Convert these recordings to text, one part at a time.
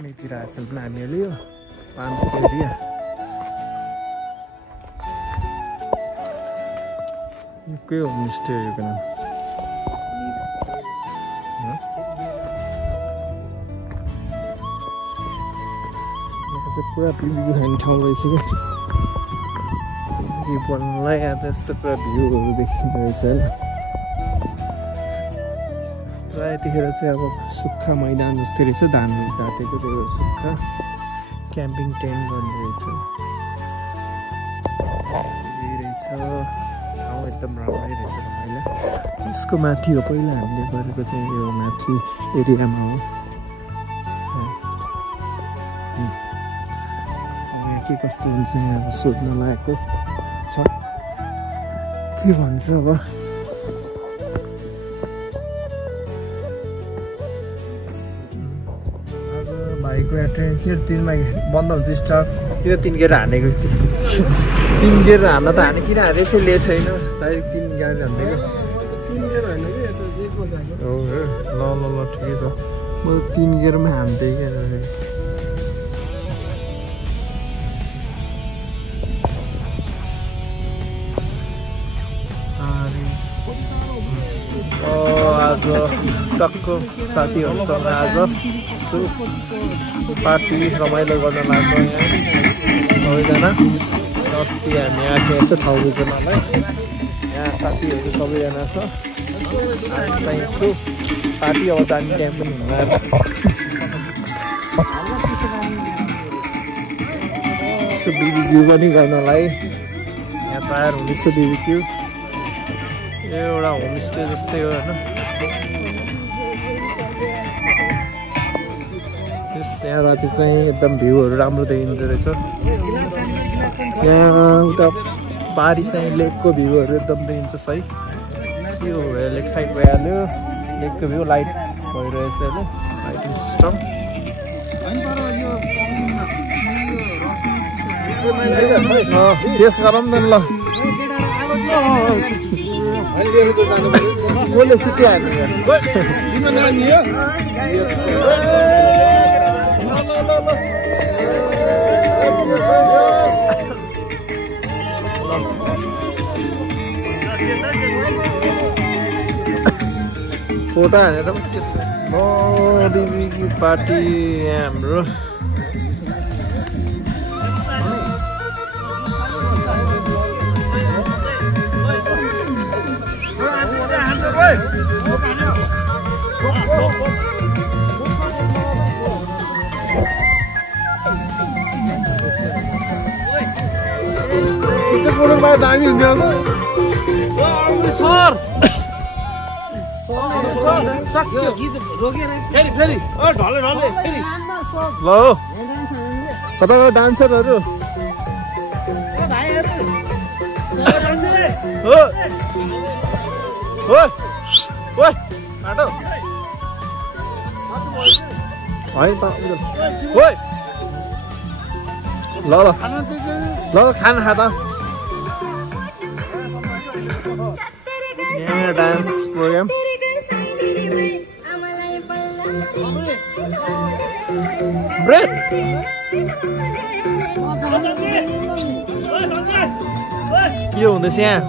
यतातिर आएछन् नानीहरूले यो पानीको एरिया के होमस्टे हो यो पुरा पिकनिक खाने ठाउँ रहेछ कि बनलाई आज यस्तो पुरा भ्यूहरू देखिँदो रहेछ होइन र यतिखेर चाहिँ अब सुक्खा मैदान जस्तै रहेछ धानहरू काटेको त्यो सुक्खा क्याम्पिङ टेन्ट गर्ने रहेछ रहेछ ठाउँ एकदम राम्रै रहेछ रमाइलो यसको माथि हो पहिला हामीले गरेको चाहिँ यो माथि एरियामा हो के कस्तो हुन्छ यहाँ अब सोध्न लागेको छ के भन्छ अब भाइको ट्रेन के तिनमा बन्द हुन्छ स्टार्ट किन तिन गेर हानेको तिन गेर हान्न त हाने किन हाने यसै लिएको छैन डाइरेक्ट तिन गाडी हान्दैको हो ल ल ल ठिकै छ म तिन गेरमा हान्थेँ क्या आज टक्क साथीहरूसँग आज पार्टी रमाइलो गर्न लाग्यो यहाँ सबैजना अस्ति हामी आएको यसो ठाउँ बुझ्नलाई यहाँ साथीहरू सबैजना छ चाहिँ छु पार्टी अब जाने टाइम पनि हुन यसो बिबिक्यू पनि गर्नलाई यहाँ तयार हुँदैछ बिबिक्यू एउटा होमस्टे जस्तै हो होइन यहाँ राति चाहिँ एकदम भ्यूहरू राम्रो देखिँदो रहेछ यहाँ उता पारी चाहिँ लेकको भ्यूहरू एकदम देखिन्छ सही यो लेक साइड भइहाल्यो लेकको भ्यू लाइट भइरहेछ होइन लाइटिङ सिस्टम चेस गरौँ न ल बोले सुटी हाल्नु फोटो हानेर पनि चेस बिबीक्यू पार्टी यहाँ हाम्रो दामी हुन्थ्यो सर ल तपाईँको डान्सरहरू बाटो ल ल ल खाना खा त यहाँ डान्स प्रोग्राम ब्रेक के हुँदैछ यहाँ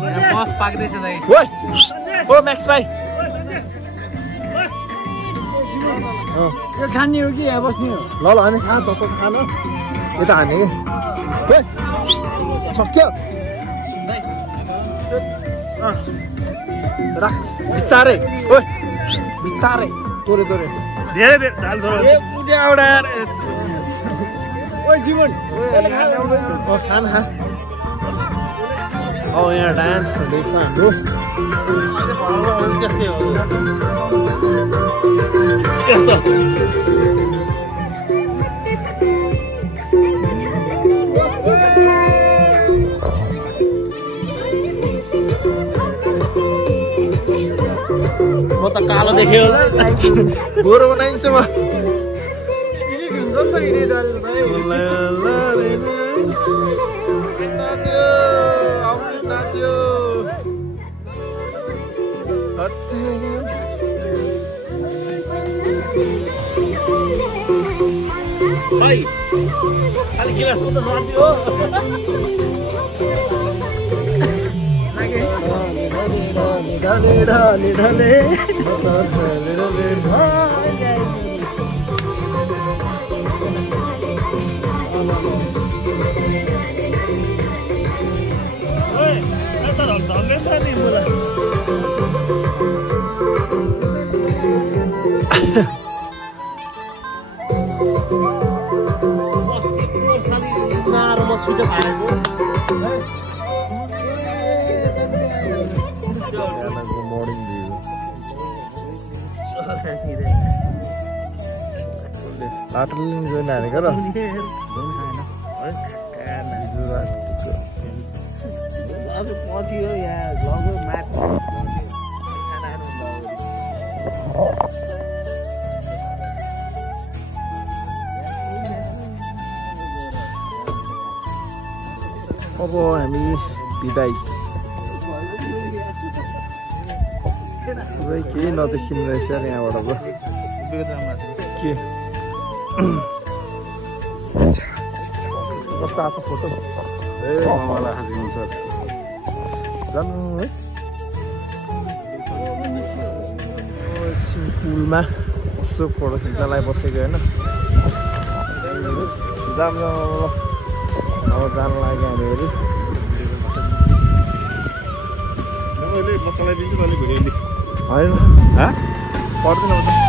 ओ म्याक्स भाइ खाने हो कि यहाँ बस्ने हो ल ल अनि खा त खान यता हाने कि सक्यो राख बिस्तारै ओ बिस्तारै तोरे तोरे धेरै चाल जीवन खान खा अब यहाँ डान्स हुँदैछ हाम्रो म त कालो देख्यो होला गोरो बनाइन्छ म भाइ खाली गिलास मात्र नदियो छुट्टै पारेको मर्निङ लाटो जोइन हानेको र पछि हो यहाँ लगभग माथि अब हामी बिदाई पुरै केही नदेखिनु रहेछ यहाँबाट अब के कस्तो आएको फोटो जानु है एकछिन पुलमा यसो फोटो खिच्नलाई बसेको होइन जाम अब जानु लाग्यो हामीहरू चलाइदिन्छु तैँले भिडियो होइन पर्दैन